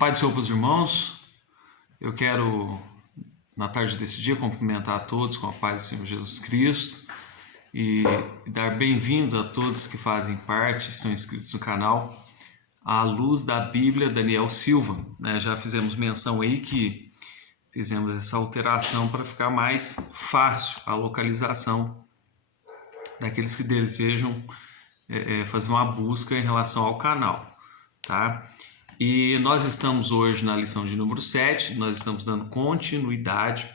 paz do Senhor para os irmãos. Eu quero, na tarde desse dia, cumprimentar a todos com a paz do Senhor Jesus Cristo e dar bem-vindos a todos que fazem parte, estão inscritos no canal, à luz da Bíblia, Daniel Silva. Já fizemos menção aí que fizemos essa alteração para ficar mais fácil a localização daqueles que desejam fazer uma busca em relação ao canal, tá? E nós estamos hoje na lição de número 7, nós estamos dando continuidade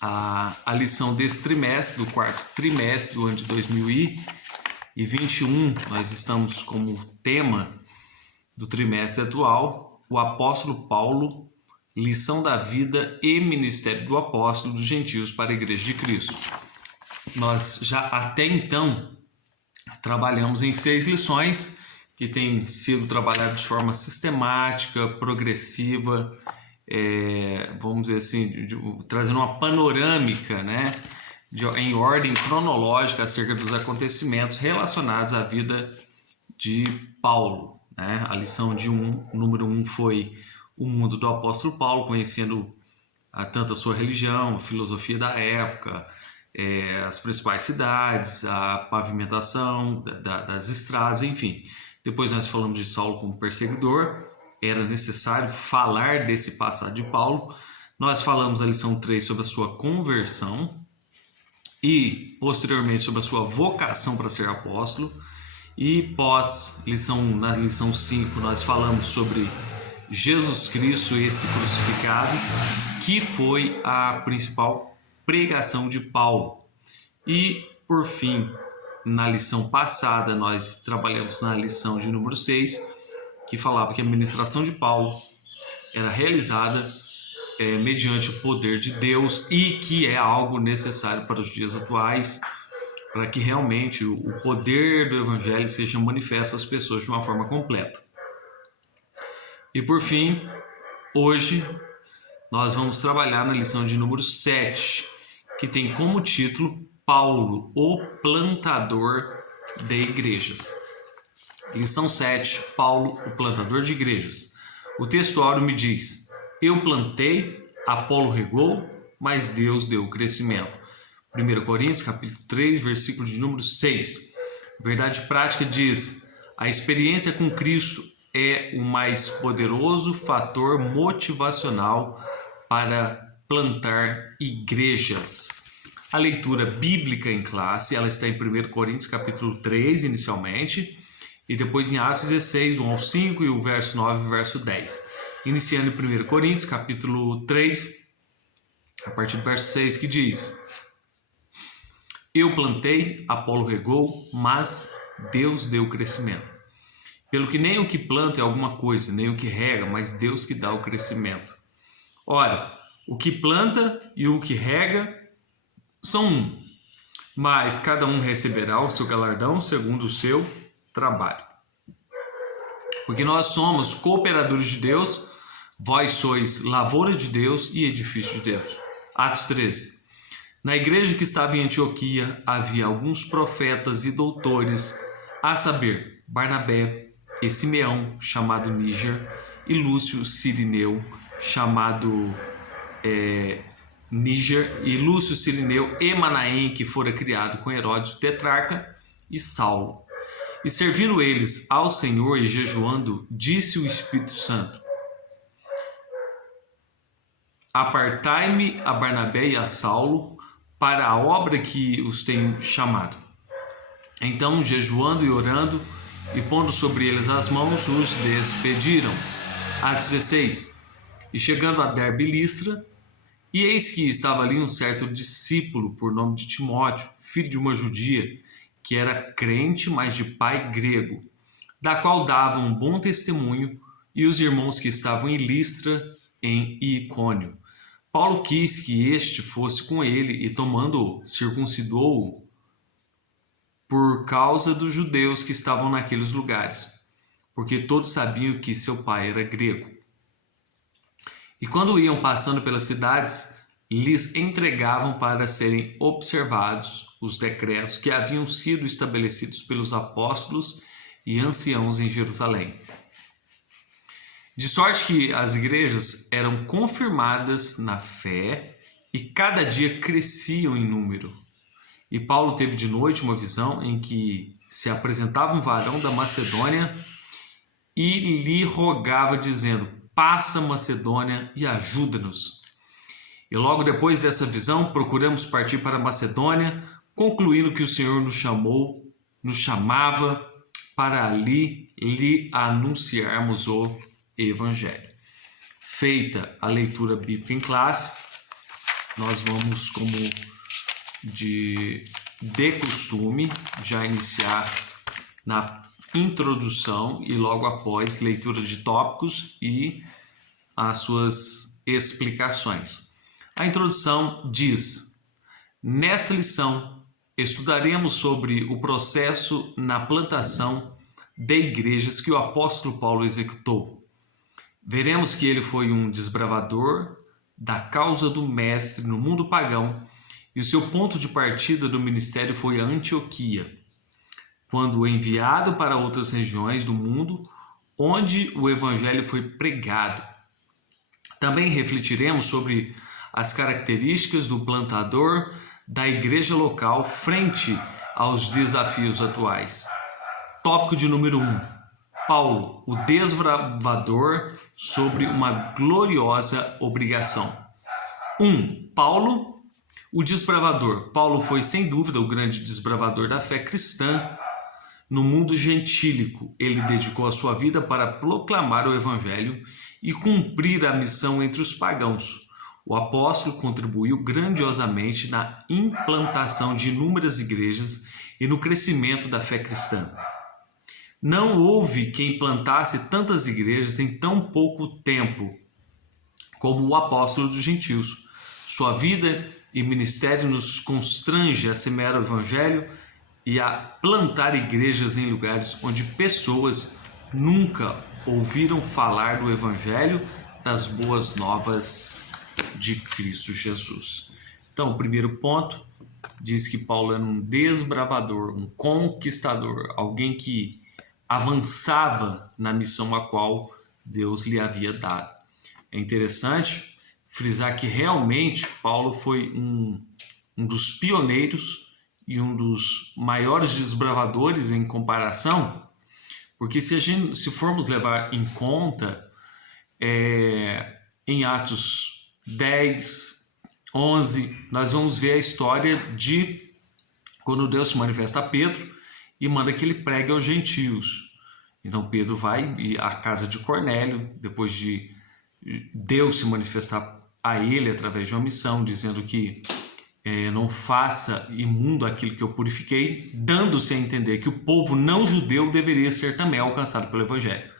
à lição desse trimestre, do quarto trimestre do ano de 2021. Nós estamos como tema do trimestre atual, o apóstolo Paulo, lição da vida e ministério do apóstolo dos gentios para a Igreja de Cristo. Nós já até então trabalhamos em 6 lições, que tem sido trabalhado de forma sistemática, progressiva, vamos dizer assim, trazendo uma panorâmica, em ordem cronológica acerca dos acontecimentos relacionados à vida de Paulo. A lição número 1 foi o mundo do apóstolo Paulo, conhecendo tanto a sua religião, a filosofia da época, as principais cidades, a pavimentação das estradas, enfim. Depois nós falamos de Saulo como perseguidor, era necessário falar desse passado de Paulo. Nós falamos a lição 3 sobre a sua conversão e posteriormente sobre a sua vocação para ser apóstolo. E na lição 5 nós falamos sobre Jesus Cristo, esse crucificado, que foi a principal pregação de Paulo. E por fim, na lição passada, nós trabalhamos na lição de número 6, que falava que a ministração de Paulo era realizada mediante o poder de Deus e que é algo necessário para os dias atuais, para que realmente o poder do Evangelho seja manifesto às pessoas de uma forma completa. E por fim, hoje, nós vamos trabalhar na lição de número 7, que tem como título Paulo, o plantador de igrejas. Lição 7, Paulo, o plantador de igrejas. O textuário me diz: eu plantei, Apolo regou, mas Deus deu o crescimento. 1 Coríntios, capítulo 3, versículo de número 6. Verdade prática diz: a experiência com Cristo é o mais poderoso fator motivacional para plantar igrejas. A leitura bíblica em classe, ela está em 1 Coríntios capítulo 3 inicialmente, e depois em Atos 16, do 1 ao 5 e o verso 9 e o verso 10. Iniciando em 1 Coríntios capítulo 3, a partir do verso 6, que diz: eu plantei, Apolo regou, mas Deus deu o crescimento. Pelo que nem o que planta é alguma coisa, nem o que rega, mas Deus que dá o crescimento. Ora, o que planta e o que rega são um, mas cada um receberá o seu galardão segundo o seu trabalho. Porque nós somos cooperadores de Deus, vós sois lavoura de Deus e edifício de Deus. Atos 13. Na igreja que estava em Antioquia havia alguns profetas e doutores, a saber, Barnabé e Simeão, chamado Níger, e Lúcio Cirineu, chamado Níger, e Lúcio Cirineu e Manaém, que fora criado com Herodes o tetrarca, e Saulo. E servindo eles ao Senhor e jejuando, disse o Espírito Santo: apartai-me a Barnabé e a Saulo para a obra que os tenho chamado. Então, jejuando e orando, e pondo sobre eles as mãos, os despediram. Atos 16. E chegando a Derbe e Listra, e eis que estava ali um certo discípulo, por nome de Timóteo, filho de uma judia, que era crente, mas de pai grego, da qual dava um bom testemunho, e os irmãos que estavam em Listra, em Icônio. Paulo quis que este fosse com ele, e tomando-o, circuncidou-o, por causa dos judeus que estavam naqueles lugares, porque todos sabiam que seu pai era grego. E quando iam passando pelas cidades, lhes entregavam para serem observados os decretos que haviam sido estabelecidos pelos apóstolos e anciãos em Jerusalém. De sorte que as igrejas eram confirmadas na fé e cada dia cresciam em número. E Paulo teve de noite uma visão em que se apresentava um varão da Macedônia e lhe rogava, dizendo: passa Macedônia e ajuda-nos. E logo depois dessa visão, procuramos partir para a Macedônia, concluindo que o Senhor nos chamava para ali lhe anunciarmos o Evangelho. Feita a leitura bíblica em classe, nós vamos, como de costume, já iniciar na introdução e logo após leitura de tópicos e as suas explicações. A introdução diz: nesta lição estudaremos sobre o processo na plantação de igrejas que o apóstolo Paulo executou. Veremos que ele foi um desbravador da causa do mestre no mundo pagão e o seu ponto de partida do ministério foi a Antioquia, quando enviado para outras regiões do mundo onde o evangelho foi pregado. Também refletiremos sobre as características do plantador da igreja local frente aos desafios atuais. Tópico de número 1. Paulo, o desbravador sobre uma gloriosa obrigação. 1. Paulo, o desbravador. Paulo foi sem dúvida o grande desbravador da fé cristã no mundo gentílico. Ele dedicou a sua vida para proclamar o evangelho e cumprir a missão entre os pagãos. O apóstolo contribuiu grandiosamente na implantação de inúmeras igrejas e no crescimento da fé cristã. Não houve quem plantasse tantas igrejas em tão pouco tempo como o apóstolo dos gentios. Sua vida e ministério nos constrange a semear o evangelho e a plantar igrejas em lugares onde pessoas nunca ouviram falar do evangelho das boas novas de Cristo Jesus. Então, o primeiro ponto diz que Paulo era um desbravador, um conquistador, alguém que avançava na missão a qual Deus lhe havia dado. É interessante frisar que realmente Paulo foi um dos pioneiros e um dos maiores desbravadores em comparação, porque se formos levar em conta em Atos 10, 11, nós vamos ver a história de quando Deus se manifesta a Pedro e manda que ele pregue aos gentios. Então Pedro vai à casa de Cornélio, depois de Deus se manifestar a ele através de uma missão, dizendo que não faça imundo aquilo que eu purifiquei, dando-se a entender que o povo não judeu deveria ser também alcançado pelo evangelho.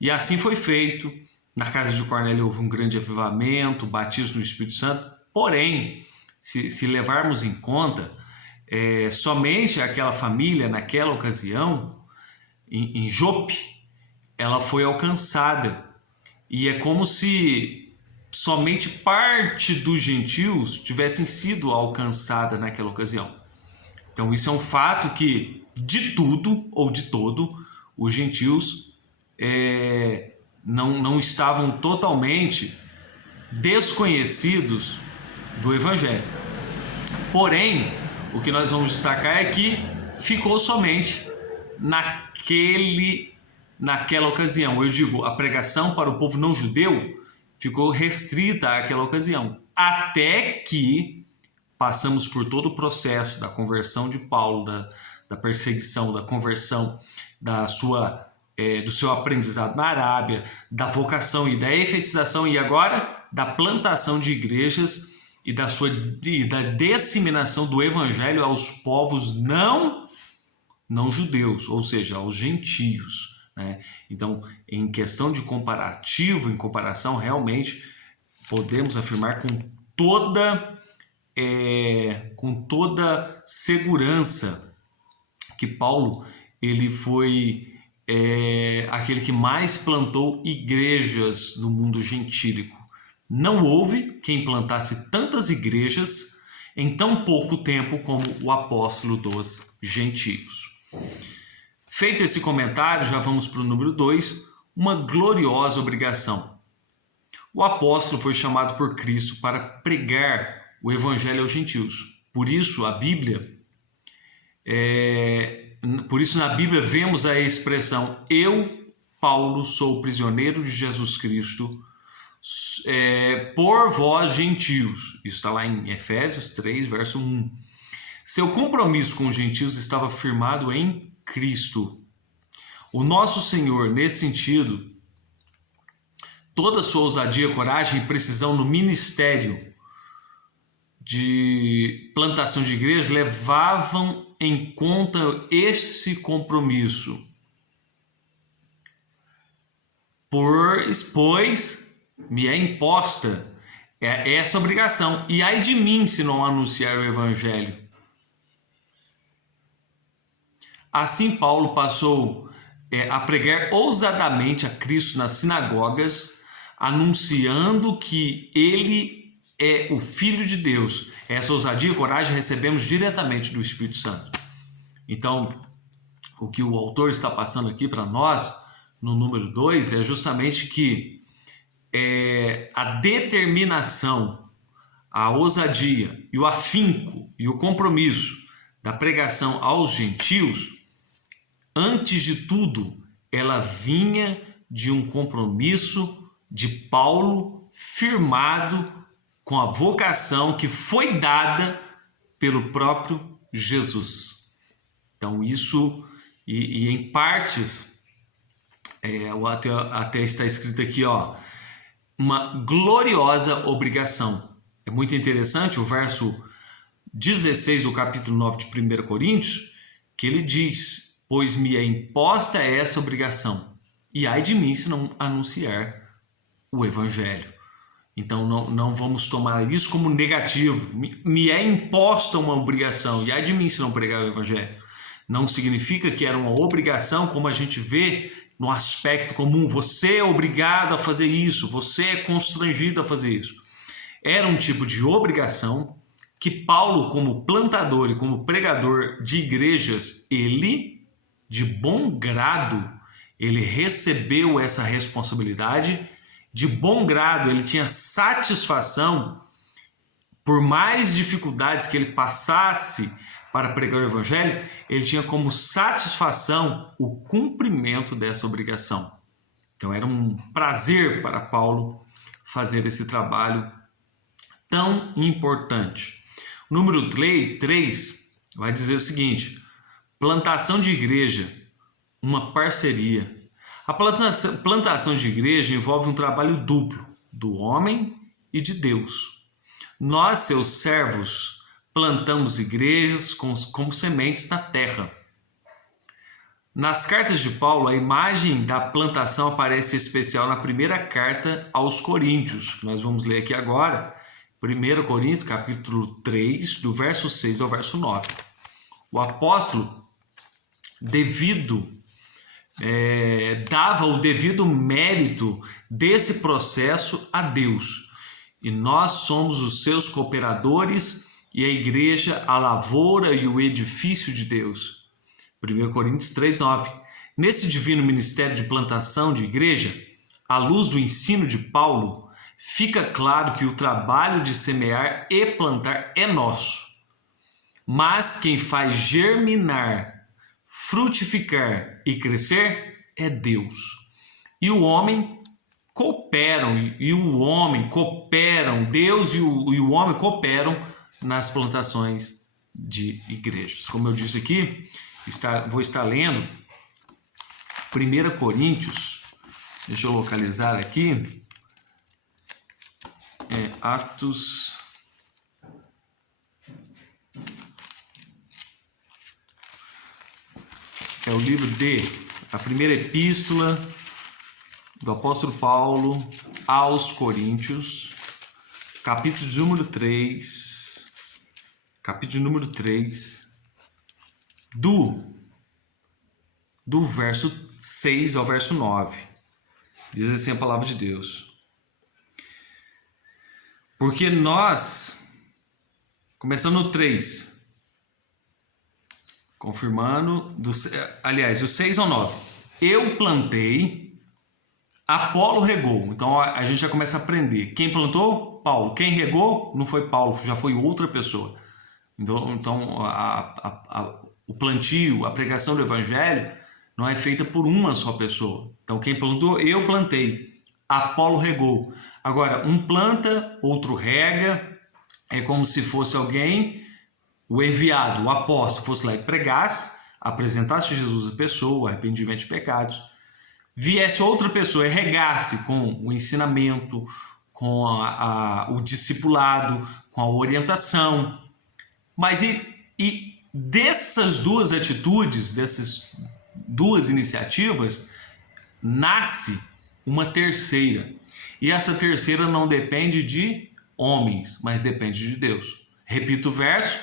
E assim foi feito. Na casa de Cornélio houve um grande avivamento, batismo no Espírito Santo. Porém, se levarmos em conta, somente aquela família, naquela ocasião, em Jope, ela foi alcançada. E é como se somente parte dos gentios tivessem sido alcançada naquela ocasião. Então isso é um fato que, de tudo ou de todo, os gentios não estavam totalmente desconhecidos do evangelho. Porém, o que nós vamos destacar é que ficou somente naquela ocasião. Eu digo, a pregação para o povo não judeu ficou restrita àquela ocasião, até que passamos por todo o processo da conversão de Paulo, da perseguição, da conversão, do seu aprendizado na Arábia, da vocação e da efetização, e agora da plantação de igrejas e da disseminação do evangelho aos povos não judeus, ou seja, aos gentios. Então, em questão de comparativo, em comparação, realmente podemos afirmar com toda segurança que Paulo ele foi aquele que mais plantou igrejas no mundo gentílico. Não houve quem plantasse tantas igrejas em tão pouco tempo como o apóstolo dos gentios. Feito esse comentário, já vamos para o número 2, uma gloriosa obrigação. O apóstolo foi chamado por Cristo para pregar o evangelho aos gentios. Por isso na Bíblia vemos a expressão: eu, Paulo, sou prisioneiro de Jesus Cristo, por vós gentios. Isso está lá em Efésios 3, verso 1. Seu compromisso com os gentios estava firmado em Cristo. O nosso Senhor, nesse sentido, toda a sua ousadia, coragem e precisão no ministério de plantação de igrejas levavam em conta esse compromisso. Pois me é imposta essa obrigação, e ai de mim se não anunciar o evangelho. Assim Paulo passou a pregar ousadamente a Cristo nas sinagogas, anunciando que ele é o Filho de Deus. Essa ousadia e coragem recebemos diretamente do Espírito Santo. Então, o que o autor está passando aqui para nós, no número 2, é justamente que a determinação, a ousadia e o afinco e o compromisso da pregação aos gentios, antes de tudo, ela vinha de um compromisso de Paulo firmado com a vocação que foi dada pelo próprio Jesus. Então isso, e em partes, até está escrito aqui, uma gloriosa obrigação. É muito interessante o verso 16 do capítulo 9 de 1 Coríntios, que ele diz: pois me é imposta essa obrigação, e ai de mim se não anunciar o evangelho. Então não vamos tomar isso como negativo. Me é imposta uma obrigação, e ai de mim se não pregar o evangelho. Não significa que era uma obrigação como a gente vê no aspecto comum. Você é obrigado a fazer isso, você é constrangido a fazer isso. Era um tipo de obrigação que Paulo, como plantador e como pregador de igrejas, ele, de bom grado, ele recebeu essa responsabilidade. De bom grado, ele tinha satisfação, por mais dificuldades que ele passasse para pregar o evangelho, ele tinha como satisfação o cumprimento dessa obrigação. Então era um prazer para Paulo fazer esse trabalho tão importante. O número 3 vai dizer o seguinte: plantação de igreja, uma parceria. A plantação de igreja envolve um trabalho duplo, do homem e de Deus. Nós, seus servos, plantamos igrejas como sementes na terra. Nas cartas de Paulo, a imagem da plantação aparece em especial na primeira carta aos Coríntios, que nós vamos ler aqui agora, 1 Coríntios, capítulo 3, do verso 6 ao verso 9. O apóstolo, dava o devido mérito desse processo a Deus. E nós somos os seus cooperadores e a igreja, a lavoura e o edifício de Deus. 1 Coríntios 3:9. Nesse divino ministério de plantação de igreja, à luz do ensino de Paulo, fica claro que o trabalho de semear e plantar é nosso. Mas quem faz germinar, frutificar e crescer é Deus. E o homem cooperam, Deus e o homem cooperam nas plantações de igrejas. Como eu disse aqui, vou estar lendo 1 Coríntios, deixa eu localizar aqui, Atos... É o livro a primeira epístola do apóstolo Paulo aos Coríntios, capítulo de número 3, do verso 6 ao verso 9. Diz assim a palavra de Deus: porque nós, começando no 3, confirmando, o 6 ao 9. Eu plantei, Apolo regou. Então a gente já começa a aprender. Quem plantou? Paulo. Quem regou? Não foi Paulo, já foi outra pessoa. Então o plantio, a pregação do evangelho não é feita por uma só pessoa. Então quem plantou? Eu plantei. Apolo regou. Agora, um planta, outro rega. É como se fosse alguém, o enviado, o apóstolo, fosse lá e pregasse, apresentasse Jesus à pessoa, o arrependimento de pecados. Viesse outra pessoa e regasse com o ensinamento, com o discipulado, com a orientação. Mas e dessas duas atitudes, dessas duas iniciativas, nasce uma terceira. E essa terceira não depende de homens, mas depende de Deus. Repito o verso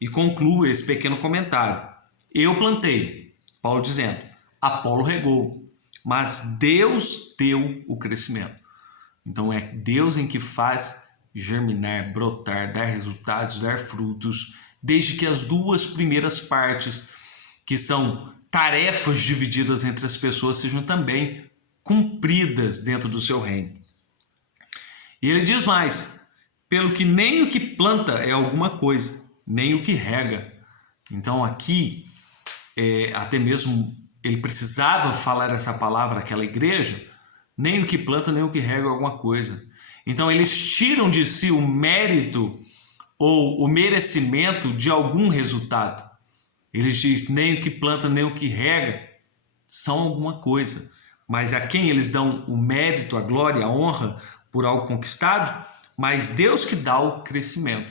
e concluo esse pequeno comentário. Eu plantei, Paulo dizendo, Apolo regou, mas Deus deu o crescimento. Então é Deus em que faz germinar, brotar, dar resultados, dar frutos, desde que as duas primeiras partes, que são tarefas divididas entre as pessoas, sejam também cumpridas dentro do seu reino. E ele diz mais, pelo que nem o que planta é alguma coisa, nem o que rega. Então aqui, até mesmo ele precisava falar essa palavra àquela igreja, nem o que planta, nem o que rega é alguma coisa. Então eles tiram de si o mérito ou o merecimento de algum resultado. Eles dizem, nem o que planta, nem o que rega são alguma coisa. Mas a quem eles dão o mérito, a glória, a honra por algo conquistado, mas Deus que dá o crescimento.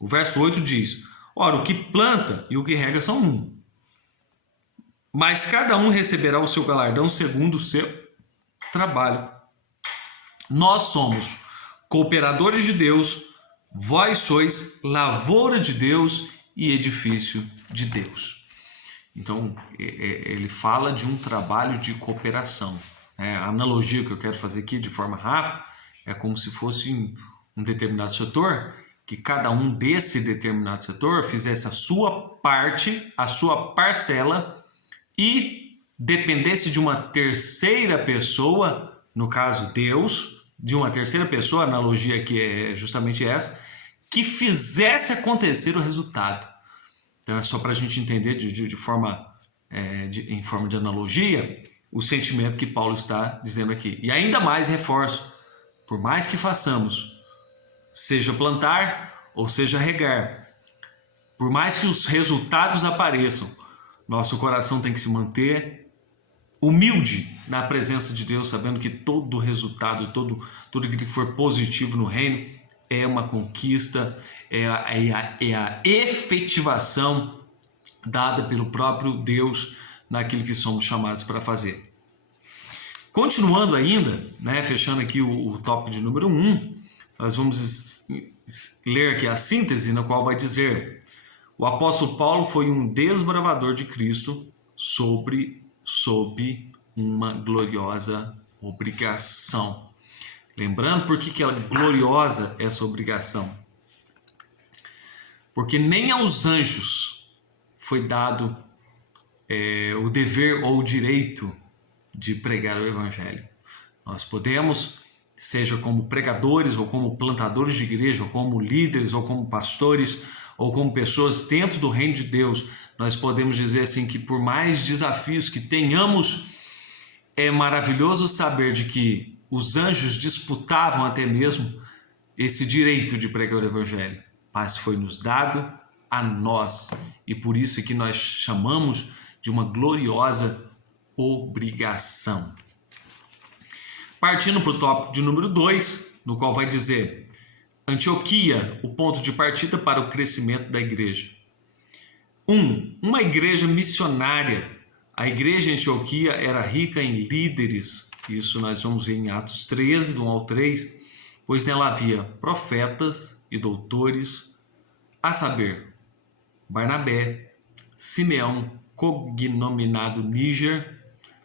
O verso 8 diz, ora, o que planta e o que rega são um, mas cada um receberá o seu galardão segundo o seu trabalho. Nós somos cooperadores de Deus, vós sois lavoura de Deus e edifício de Deus. Então, ele fala de um trabalho de cooperação. A analogia que eu quero fazer aqui de forma rápida é como se fosse um determinado setor, que cada um desse determinado setor fizesse a sua parte, a sua parcela e dependesse de uma terceira pessoa, no caso Deus, de uma terceira pessoa, a analogia aqui é justamente essa, que fizesse acontecer o resultado. Então é só para a gente entender em forma de analogia o sentimento que Paulo está dizendo aqui. E ainda mais reforço, por mais que façamos, seja plantar ou seja regar, por mais que os resultados apareçam, nosso coração tem que se manter humilde na presença de Deus, sabendo que todo resultado, tudo aquilo que for positivo no reino é uma conquista, é a efetivação dada pelo próprio Deus naquilo que somos chamados para fazer. Continuando ainda, fechando aqui o tópico de número 1, nós vamos ler aqui a síntese, na qual vai dizer: o apóstolo Paulo foi um desbravador de Cristo sob uma gloriosa obrigação. Lembrando por que é gloriosa essa obrigação? Porque nem aos anjos foi dado o dever ou o direito de pregar o evangelho. Nós podemos, seja como pregadores, ou como plantadores de igreja, ou como líderes, ou como pastores, ou como pessoas dentro do reino de Deus, nós podemos dizer assim que por mais desafios que tenhamos, é maravilhoso saber de que os anjos disputavam até mesmo esse direito de pregar o evangelho, mas foi nos dado a nós, e por isso é que nós chamamos de uma gloriosa obrigação. Partindo para o tópico de número 2, no qual vai dizer: Antioquia, o ponto de partida para o crescimento da igreja. Uma igreja missionária. A igreja em Antioquia era rica em líderes. Isso nós vamos ver em Atos 13, do 1 ao 3, pois nela havia profetas e doutores, a saber, Barnabé, Simeão, cognominado Níger,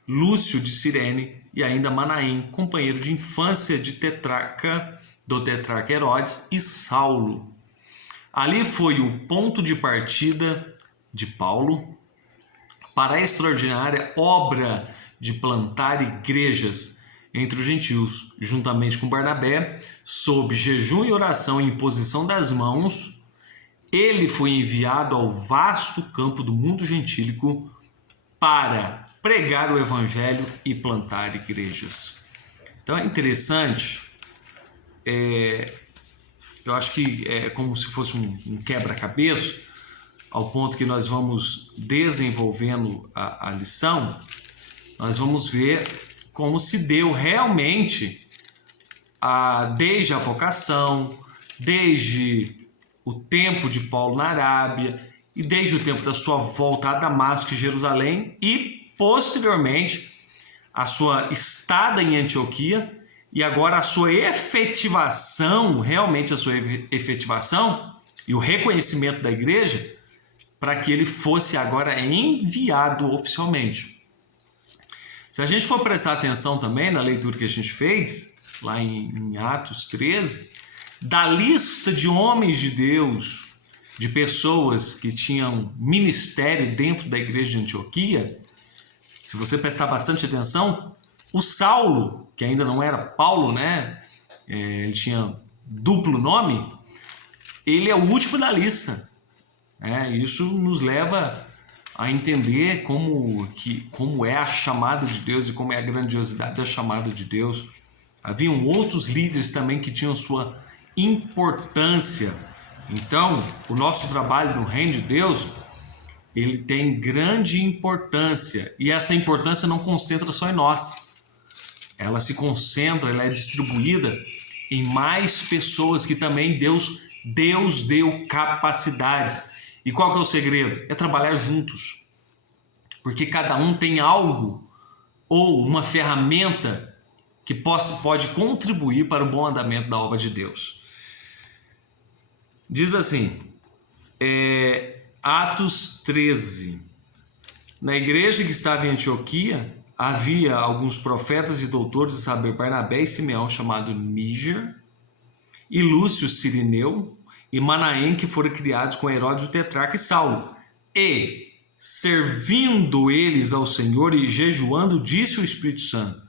Lúcio de Cirene e ainda Manaém, companheiro de infância do tetrarca Herodes, e Saulo. Ali foi o ponto de partida de Paulo para a extraordinária obra de plantar igrejas entre os gentios. Juntamente com Barnabé, sob jejum e oração e imposição das mãos, ele foi enviado ao vasto campo do mundo gentílico para pregar o evangelho e plantar igrejas. Então é interessante, eu acho que é como se fosse um quebra-cabeça, ao ponto que nós vamos desenvolvendo a lição, nós vamos ver como se deu realmente, desde a vocação, desde o tempo de Paulo na Arábia e desde o tempo da sua volta a Damasco e Jerusalém e, posteriormente, a sua estada em Antioquia e agora a sua efetivação, realmente a sua efetivação e o reconhecimento da igreja para que ele fosse agora enviado oficialmente. Se a gente for prestar atenção também na leitura que a gente fez, lá em Atos 13, da lista de homens de Deus, de pessoas que tinham ministério dentro da igreja de Antioquia, se você prestar bastante atenção, o Saulo, que ainda não era Paulo, né? Ele tinha duplo nome, ele é o último da lista. Isso nos leva a entender como é a chamada de Deus e como é a grandiosidade da chamada de Deus. Haviam outros líderes também que tinham sua importância. Então, o nosso trabalho no reino de Deus, ele tem grande importância. E essa importância não concentra só em nós. Ela se concentra, ela é distribuída em mais pessoas que também Deus deu capacidades. E qual que é o segredo? É trabalhar juntos. Porque cada um tem algo ou uma ferramenta que pode contribuir para o bom andamento da obra de Deus. Diz assim, Atos 13. Na igreja que estava em Antioquia, havia alguns profetas e doutores, a saber, Barnabé e Simeão, chamado Níger, e Lúcio Cirineu, e Manaém, que foram criados com Herodes o tetrarca e Saulo. E, servindo eles ao Senhor e jejuando, disse o Espírito Santo.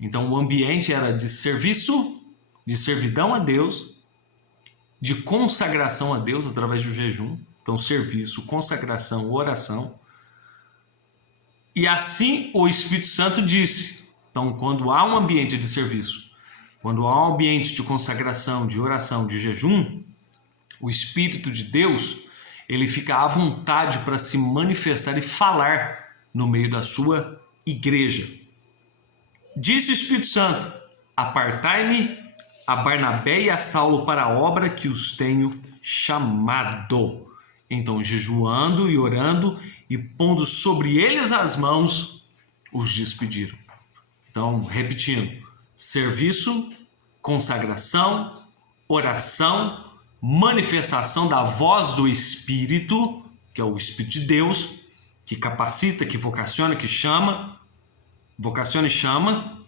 Então o ambiente era de serviço, de servidão a Deus, de consagração a Deus através do jejum. Então serviço, consagração, oração. E assim o Espírito Santo disse. Então quando há um ambiente de serviço, quando há um ambiente de consagração, de oração, de jejum, o Espírito de Deus, ele fica à vontade para se manifestar e falar no meio da sua igreja. Disse o Espírito Santo: apartai-me a Barnabé e a Saulo para a obra que os tenho chamado. Então, jejuando e orando e pondo sobre eles as mãos, os despediram. Então, repetindo, serviço, consagração, oração, manifestação da voz do Espírito, que é o Espírito de Deus, que capacita, que vocaciona, que chama, vocaciona e chama,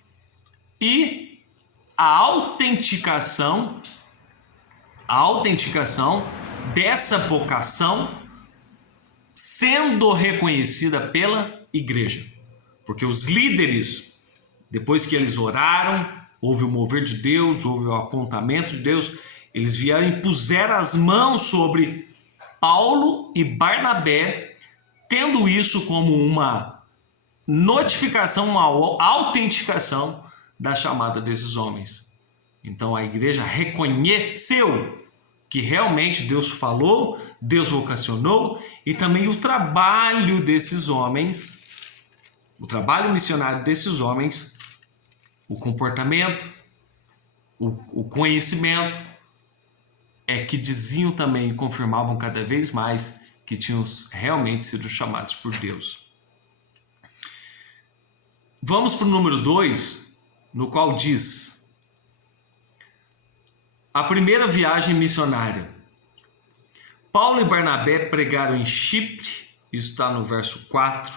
e a autenticação dessa vocação sendo reconhecida pela igreja. Porque os líderes, depois que eles oraram, houve o mover de Deus, houve o apontamento de Deus, eles vieram e puseram as mãos sobre Paulo e Barnabé, tendo isso como uma notificação, uma autenticação da chamada desses homens. Então a igreja reconheceu que realmente Deus falou, Deus vocacionou, e também o trabalho desses homens, o trabalho missionário desses homens, o comportamento, o conhecimento, é que diziam também e confirmavam cada vez mais que tinham realmente sido chamados por Deus. Vamos para o número 2, no qual diz: a primeira viagem missionária. Paulo e Barnabé pregaram em Chipre, isso está no verso 4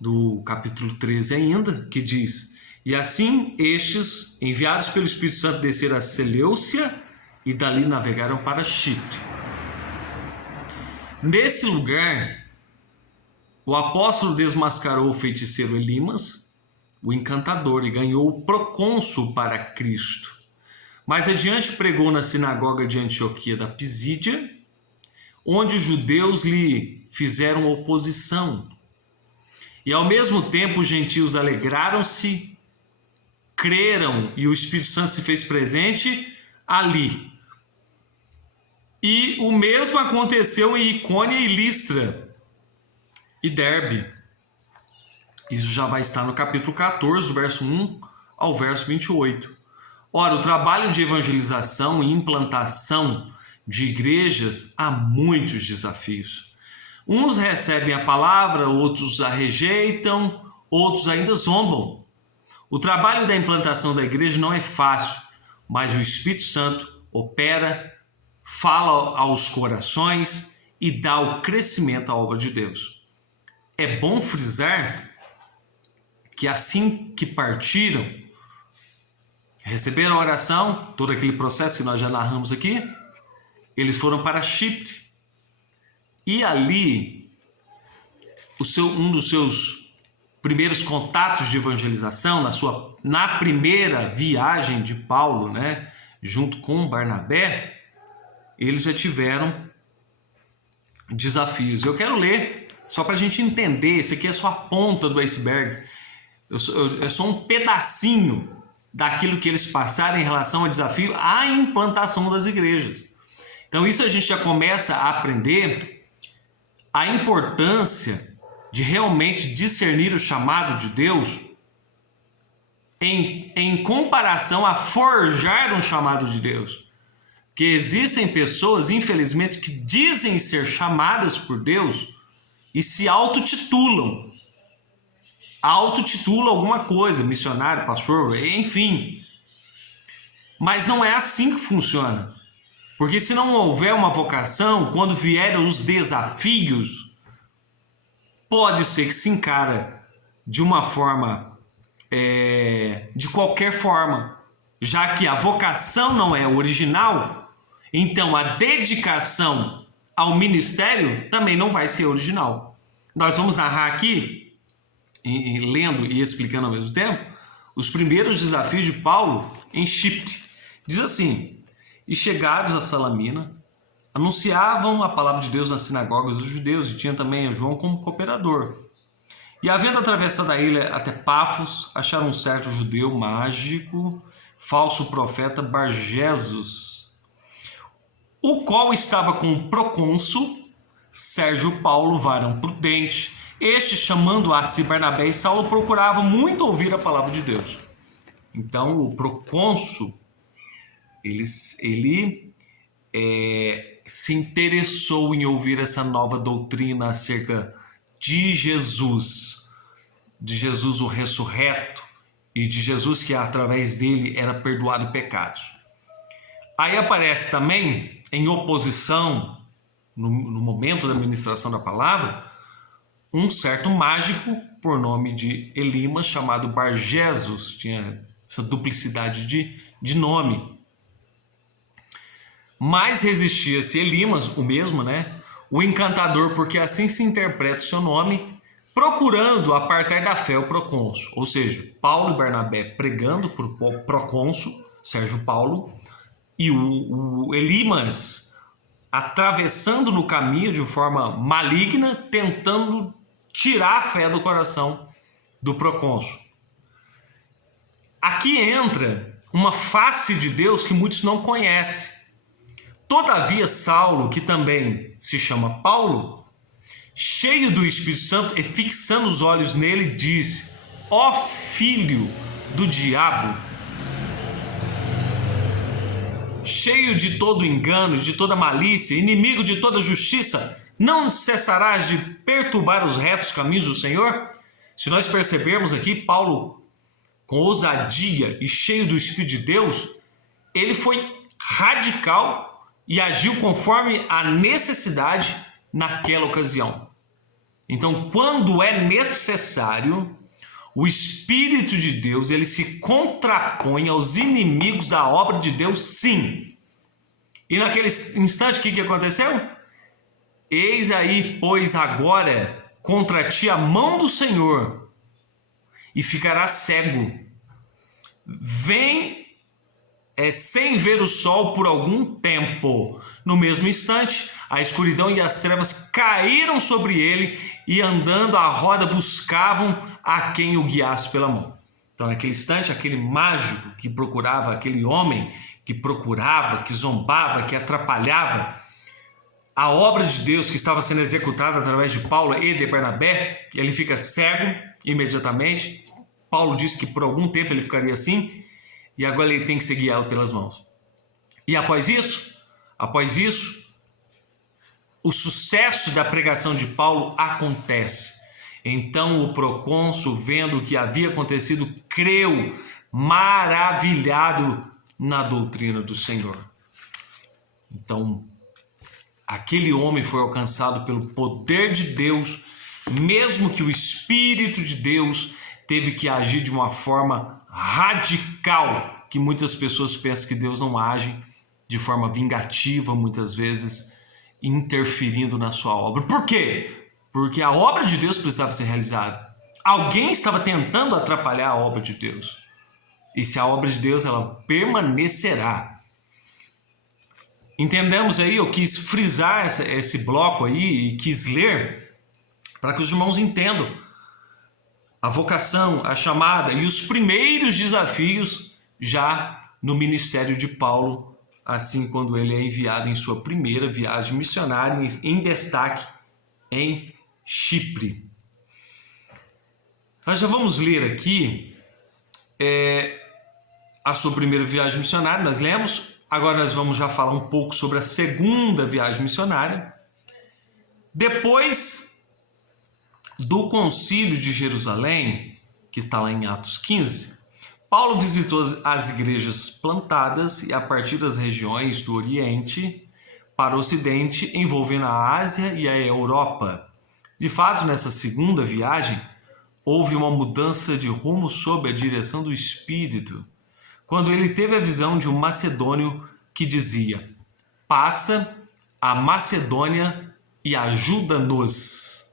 do capítulo 13 ainda, que diz: e assim estes, enviados pelo Espírito Santo, desceram a Seleucia e dali navegaram para Chipre. Nesse lugar, o apóstolo desmascarou o feiticeiro Elimas, o encantador, e ganhou o procônsul para Cristo. Mais adiante pregou na sinagoga de Antioquia da Pisídia, onde os judeus lhe fizeram oposição. E ao mesmo tempo os gentios alegraram-se, creram, e o Espírito Santo se fez presente ali. E o mesmo aconteceu em Icônia e Listra e Derbe. Isso já vai estar no capítulo 14, do verso 1 ao verso 28. Ora, o trabalho de evangelização e implantação de igrejas há muitos desafios. Uns recebem a palavra, outros a rejeitam, outros ainda zombam. O trabalho da implantação da igreja não é fácil, mas o Espírito Santo opera, fala aos corações e dá o crescimento à obra de Deus. É bom frisar que assim que partiram, receberam a oração, todo aquele processo que nós já narramos aqui, eles foram para Chipre. E ali, um dos seus primeiros contatos de evangelização, na primeira viagem de Paulo, né, junto com Barnabé, eles já tiveram desafios. Eu quero ler, só para a gente entender, isso aqui é só a ponta do iceberg. É só um pedacinho daquilo que eles passaram em relação ao desafio à implantação das igrejas. Então isso a gente já começa a aprender a importância de realmente discernir o chamado de Deus em comparação a forjar um chamado de Deus. Porque existem pessoas, infelizmente, que dizem ser chamadas por Deus e se autotitulam alguma coisa, missionário, pastor, enfim. Mas não é assim que funciona. Porque se não houver uma vocação, quando vierem os desafios, pode ser que se encara de uma forma, de qualquer forma. Já que a vocação não é original, então a dedicação ao ministério também não vai ser original. Nós vamos narrar aqui, lendo e explicando ao mesmo tempo, os primeiros desafios de Paulo em Chipre. Diz assim: e chegados a Salamina, anunciavam a palavra de Deus nas sinagogas dos judeus, e tinha também João como cooperador. E havendo atravessado a ilha até Pafos, acharam um certo judeu mágico, falso profeta Barjesus, o qual estava com o procônsul Sérgio Paulo, varão prudente. Este, chamando a si Barnabé e Saulo, procurava muito ouvir a palavra de Deus. Então o procônsul, ele se interessou em ouvir essa nova doutrina acerca de Jesus o ressurreto, e de Jesus que através dele era perdoado pecados. Aí aparece também, em oposição, no momento da ministração da palavra, um certo mágico por nome de Elimas, chamado Barjesus, tinha essa duplicidade de nome. Mas resistia-se Elimas, o mesmo, né? O encantador, porque assim se interpreta o seu nome, procurando apartar da fé o procônsul. Ou seja, Paulo e Barnabé pregando para o procônsul, Sérgio Paulo, e o Elimas atravessando no caminho de forma maligna, tentando tirar a fé do coração do procônsul. Aqui entra uma face de Deus que muitos não conhecem. Todavia Saulo, que também se chama Paulo, cheio do Espírito Santo e fixando os olhos nele, disse: ó filho do diabo, cheio de todo engano, de toda malícia, inimigo de toda justiça, não cessarás de perturbar os retos caminhos do Senhor? Se nós percebermos aqui, Paulo, com ousadia e cheio do Espírito de Deus, ele foi radical e agiu conforme a necessidade naquela ocasião. Então, quando é necessário, o Espírito de Deus, ele se contrapõe aos inimigos da obra de Deus, sim. E naquele instante, o que aconteceu? Eis aí, pois, agora contra ti a mão do Senhor, e ficará cego. Vem sem ver o sol por algum tempo. No mesmo instante, a escuridão e as trevas caíram sobre ele e, andando à roda, buscavam a quem o guiasse pela mão. Então, naquele instante, aquele mágico que procurava, aquele homem que procurava, que zombava, que atrapalhava a obra de Deus que estava sendo executada através de Paulo e de Barnabé, ele fica cego imediatamente. Paulo disse que por algum tempo ele ficaria assim, e agora ele tem que ser guiado pelas mãos. E após isso, o sucesso da pregação de Paulo acontece. Então o procônsul, vendo o que havia acontecido, creu, maravilhado na doutrina do Senhor. Então, aquele homem foi alcançado pelo poder de Deus, mesmo que o Espírito de Deus teve que agir de uma forma radical, que muitas pessoas pensam que Deus não age de forma vingativa, muitas vezes interferindo na sua obra. Por quê? Porque a obra de Deus precisava ser realizada. Alguém estava tentando atrapalhar a obra de Deus. E se a obra de Deus, ela permanecerá. Entendemos aí, eu quis frisar esse bloco aí e quis ler para que os irmãos entendam a vocação, a chamada e os primeiros desafios já no ministério de Paulo, assim quando ele é enviado em sua primeira viagem missionária, em destaque em Chipre. Nós já vamos ler aqui a sua primeira viagem missionária, nós lemos. Agora nós vamos já falar um pouco sobre a segunda viagem missionária. Depois do concílio de Jerusalém, que está lá em Atos 15, Paulo visitou as igrejas plantadas e a partir das regiões do Oriente para o Ocidente, envolvendo a Ásia e a Europa. De fato, nessa segunda viagem, houve uma mudança de rumo sob a direção do Espírito, quando ele teve a visão de um macedônio que dizia: passa a Macedônia e ajuda-nos.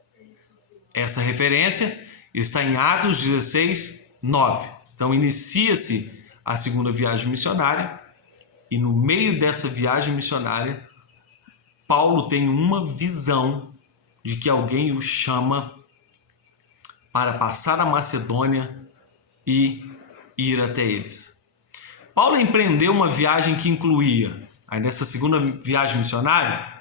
Essa referência está em Atos 16, 9. Então inicia-se a segunda viagem missionária e no meio dessa viagem missionária, Paulo tem uma visão de que alguém o chama para passar a Macedônia e ir até eles. Paulo empreendeu uma viagem que incluía, aí nessa segunda viagem missionária,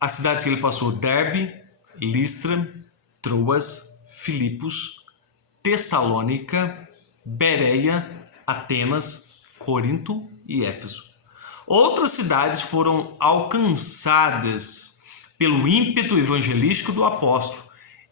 as cidades que ele passou: Derbe, Listra, Troas, Filipos, Tessalônica, Bereia, Atenas, Corinto e Éfeso. Outras cidades foram alcançadas pelo ímpeto evangelístico do apóstolo,